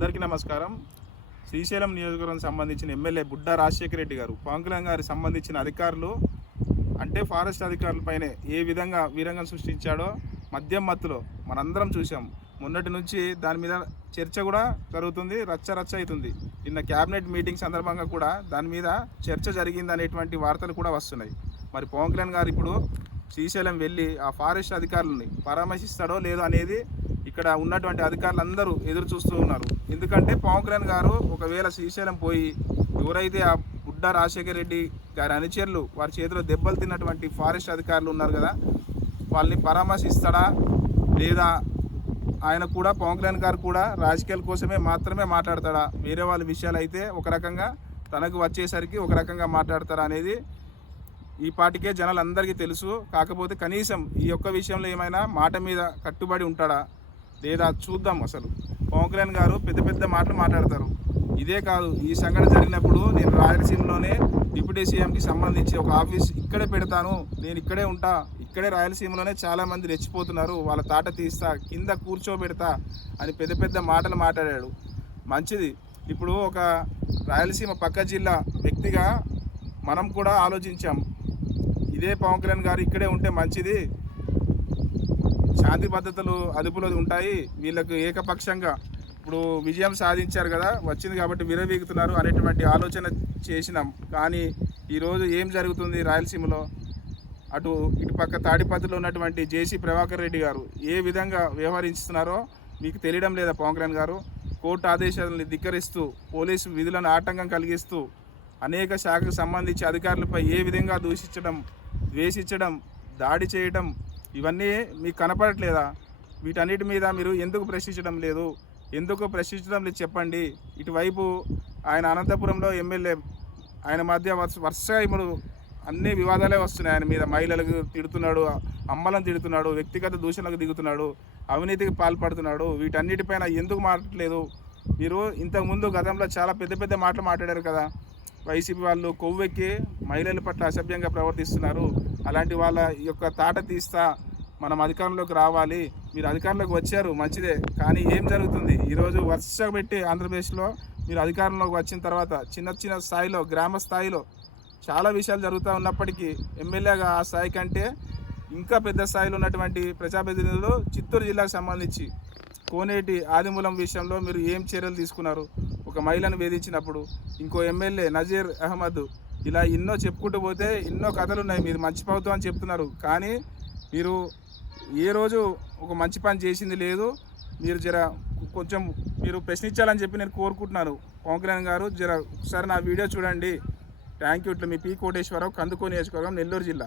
అందరికీ నమస్కారం. శ్రీశైలం నియోజకవర్గం సంబంధించిన ఎమ్మెల్యే బుడ్డా రాజశేఖర రెడ్డి గారు, పవన్ కళ్యాణ్ గారికి సంబంధించిన అధికారులు అంటే ఫారెస్ట్ అధికారులపైనే ఏ విధంగా వీరంగం సృష్టించాడో మద్యం మత్తులో మనందరం చూసాం. మొన్నటి నుంచి దాని మీద చర్చ కూడా జరుగుతుంది, రచ్చ అవుతుంది. నిన్న క్యాబినెట్ మీటింగ్ సందర్భంగా కూడా దాని మీద చర్చ జరిగింది అనేటువంటి వార్తలు కూడా వస్తున్నాయి. మరి పవన్ కళ్యాణ్ గారు ఇప్పుడు శ్రీశైలం వెళ్ళి ఆ ఫారెస్ట్ అధికారులని పరామర్శిస్తాడో లేదో అనేది ఇక్కడ ఉన్నటువంటి అధికారులు అందరూ ఎదురు చూస్తూ ఉన్నారు. ఎందుకంటే పవన్ కళ్యాణ్ గారు ఒకవేళ శ్రీశైలం పోయి ఎవరైతే ఆ బుడ్డా రాజశేఖర రెడ్డి గారి అనుచరులు వారి చేతిలో దెబ్బలు తిన్నటువంటి ఫారెస్ట్ అధికారులు ఉన్నారు కదా, వాళ్ళని పరామర్శిస్తాడా లేదా ఆయన కూడా పవన్ కళ్యాణ్ గారు కూడా రాజకీయాల కోసమే మాత్రమే మాట్లాడతాడా, వేరే వాళ్ళ విషయాలు అయితే ఒక రకంగా తనకు వచ్చేసరికి ఒక రకంగా మాట్లాడతారా అనేది ఈ పాటికే జనాలందరికీ తెలుసు. కాకపోతే కనీసం ఈ యొక్క విషయంలో ఏమైనా మాట మీద కట్టుబడి ఉంటాడా లేదా చూద్దాం. అసలు పవన్ కళ్యాణ్ గారు పెద్ద మాటలు మాట్లాడతారు. ఇదే కాదు, ఈ సంఘటన జరిగినప్పుడు నేను రాయలసీమలోనే డిప్యూటీ సీఎంకి సంబంధించి ఒక ఆఫీస్ ఇక్కడే పెడతాను, నేను ఇక్కడే ఉంటా, ఇక్కడే రాయలసీమలోనే చాలామంది రెచ్చిపోతున్నారు, వాళ్ళ తాట తీస్తా, కింద కూర్చోబెడతా అని పెద్ద మాటలు మాట్లాడాడు. మంచిది. ఇప్పుడు ఒక రాయలసీమ పక్క జిల్లా వ్యక్తిగా మనం కూడా ఆలోచించాం, ఇదే పవన్ కళ్యాణ్ గారు ఇక్కడే ఉంటే మంచిది, శాంతి భద్రతలు అదుపులో ఉంటాయి, వీళ్ళకు ఏకపక్షంగా ఇప్పుడు విజయం సాధించారు కదా, వచ్చింది కాబట్టి విరవీగుతున్నారు అనేటువంటి ఆలోచన చేసినాం. కానీ ఈరోజు ఏం జరుగుతుంది రాయలసీమలో, ఇటు పక్క తాడిపత్రిలో ఉన్నటువంటి జేసీ ప్రభాకర్ రెడ్డి గారు ఏ విధంగా వ్యవహరిస్తున్నారో మీకు తెలియడం లేదా? పవన్ కళ్యాణ్ గారు కోర్టు ఆదేశాలను ధిక్కరిస్తూ పోలీసు విధులను ఆటంకం కలిగిస్తూ అనేక శాఖకు సంబంధించి అధికారులపై ఏ విధంగా ద్వేషించడం, దాడి చేయడం, ఇవన్నీ మీకు కనపడట్లేదా? వీటన్నిటి మీద మీరు ఎందుకు ప్రశ్నించడం లేదు? చెప్పండి. ఇటువైపు ఆయన అనంతపురంలో ఎమ్మెల్యే, ఆయన మధ్య వరుసగా ఇప్పుడు అన్ని వివాదాలే వస్తున్నాయి. ఆయన మీద మహిళలకు తిడుతున్నాడు, అమ్మలను తిడుతున్నాడు, వ్యక్తిగత దూషణలకు దిగుతున్నాడు, అవినీతికి పాల్పడుతున్నాడు. వీటన్నిటిపైన ఎందుకు మాట్లాడలేదు? మీరు ఇంతకుముందు గతంలో చాలా పెద్ద మాటలు మాట్లాడారు కదా, వైసీపీ వాళ్ళు కొవ్వెక్కి మహిళల పట్ల అసభ్యంగా ప్రవర్తిస్తున్నారు, అలాంటి వాళ్ళ యొక్క తాట తీస్తా, మనం అధికారంలోకి రావాలి, మీరు అధికారంలోకి వచ్చారు మంచిదే, కానీ ఏం జరుగుతుంది? ఈరోజు వరుసగా పెట్టి ఆంధ్రప్రదేశ్లో మీరు అధికారంలోకి వచ్చిన తర్వాత చిన్న స్థాయిలో, గ్రామ స్థాయిలో చాలా విషయాలు జరుగుతూ ఉన్నప్పటికీ ఎమ్మెల్యేగా ఆ స్థాయి కంటే ఇంకా పెద్ద స్థాయిలో ఉన్నటువంటి ప్రజాప్రతినిధులు చిత్తూరు జిల్లాకు సంబంధించి కోనేటి ఆదిమూలం విషయంలో మీరు ఏం చర్యలు తీసుకున్నారు? ఒక మహిళను వేధించినప్పుడు, ఇంకో ఎమ్మెల్యే నజీర్ అహ్మద్, ఇలా ఎన్నో చెప్పుకుంటూ పోతే ఎన్నో కథలు ఉన్నాయి. మీరు మంచి ప్రభుత్వం అని చెప్తున్నారు, కానీ మీరు ఏ రోజు ఒక మంచి పని చేసింది లేదు. మీరు కొంచెం ప్రశ్నించాలని చెప్పి నేను కోరుకుంటున్నాను. పవన్ కళ్యాణ్ గారు ఒకసారి నా వీడియో చూడండి. Thank you. ఇట్లా మీ పి కోటేశ్వరరావు, కందుకూరు నియోజకవర్గం, నెల్లూరు జిల్లా.